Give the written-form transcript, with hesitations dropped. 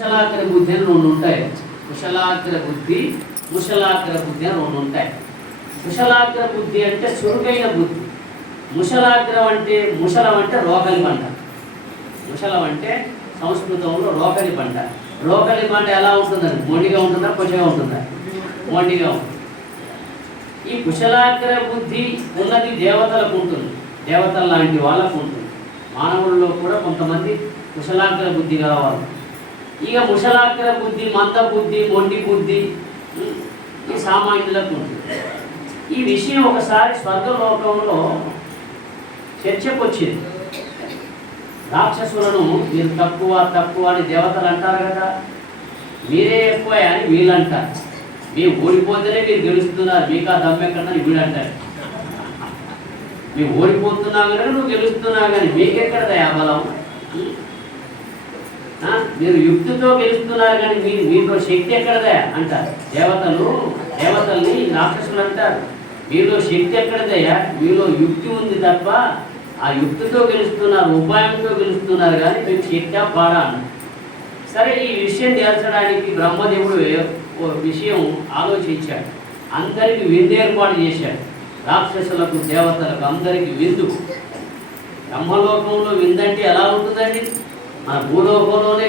కుశలాగ్ర బుద్ధి అని రెండు ఉంటాయి. కుశలాగ్ర బుద్ధి, ముశలాగ్ర బుద్ధి అని రెండు ఉంటాయి. కుశలాగ్ర బుద్ధి అంటే చురుకైన బుద్ధి. ముశలాగ్రం అంటే ముశలం అంటే రోకలి పంట. ముశలం అంటే సంస్కృతంలో రోకలి పంట. రోకలి పంట ఎలా ఉంటుందని మొండిగా ఉంటుందా, కొద్దిగా ఉంటుందా? మొండిగా ఉంటుంది. ఈ కుశలాగ్ర బుద్ధి ఉన్నది దేవతలకు ఉంటుంది, దేవతల లాంటి వాళ్ళకు ఉంటుంది. మానవుల్లో కూడా కొంతమంది కుశలాగ్ర బుద్ధి కావాలి. ఇక ముశలాగ్ర బుద్ధి, మంద బుద్ధి, మొండి బుద్ధి ఈ సామాన్యులకు ఉంటుంది. ఈ విషయం ఒకసారి స్వర్గలోకంలో చర్చకు వచ్చింది. రాక్షసులను మీరు తక్కువ తక్కువ అని దేవతలు అంటారు కదా, మీరే ఎక్కువ అని వీళ్ళు అంటారు. మీరు ఓడిపోతేనే మీరు గెలుస్తున్నారు, మీకు ఆ దమ్మెక్కడని వీళ్ళు అంటారు. మేము ఓడిపోతున్నావు కనుక నువ్వు గెలుస్తున్నావు కానీ మీకెక్కడదా ఆ బలం? మీరు యుక్తితో గెలుస్తున్నారు కానీ మీలో శక్తి ఎక్కడదా అంటారు. దేవతల్ని రాక్షసులు అంటారు. మీలో శక్తి ఎక్కడదయ్యా? మీలో యుక్తి ఉంది తప్ప ఆ యుక్తితో గెలుస్తున్నారు, ఉపాయంతో గెలుస్తున్నారు కానీ మీకు శక్తి పాడా అన్నారు. సరే, ఈ విషయం తేల్చడానికి బ్రహ్మదేవుడు ఓ విషయం ఆలోచించాడు. అందరికి విందు ఏర్పాటు చేశాడు. రాక్షసులకు, దేవతలకు అందరికీ విందు. బ్రహ్మలోకంలో విందంటే ఎలా ఉంటుందండి? మన భూలోకంలోనే